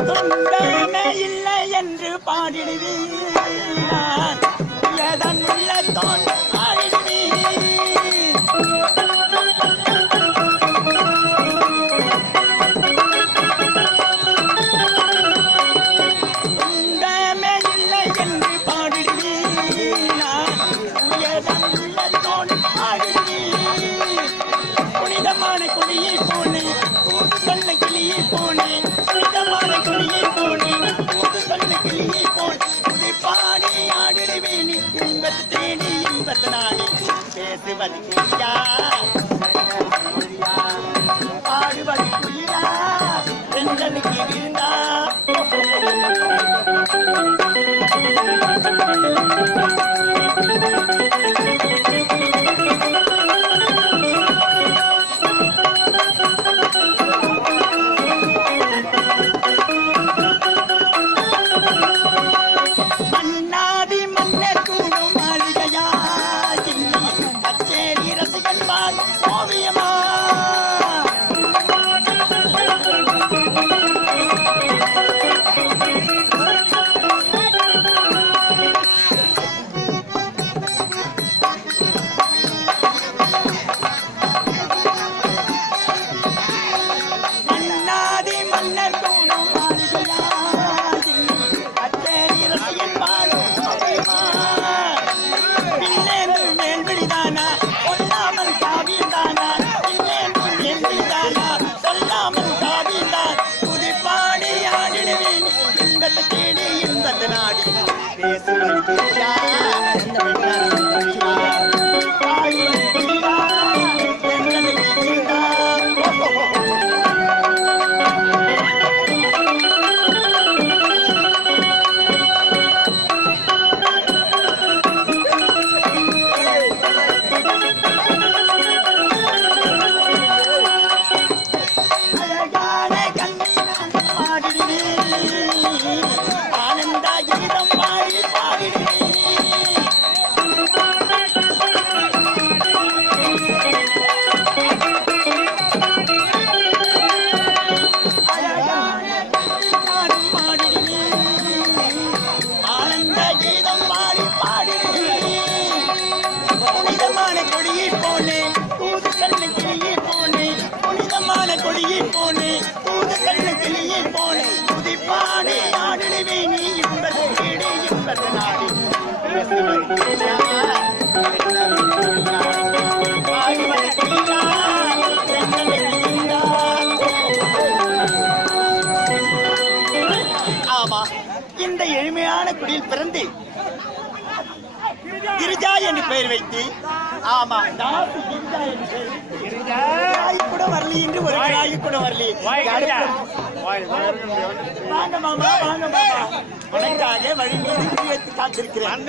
துன்பமே இல்லை என்று பாடிடுவீர் எதன் உள்ளத்தோன் பாடுவது குயிலா பெண்களுக்கு விருந்தா ஆமா, இந்த எளிமையான குடியில் பிறந்து கிரிஜா என்று பெயர் வைத்து, ஆமா கூட வரலி என்று ஒரு நாய் கூட வரலி. வாங்க மாமா, வாங்க மாமா, உனக்காக வழி மீது காத்திருக்கிறேன்.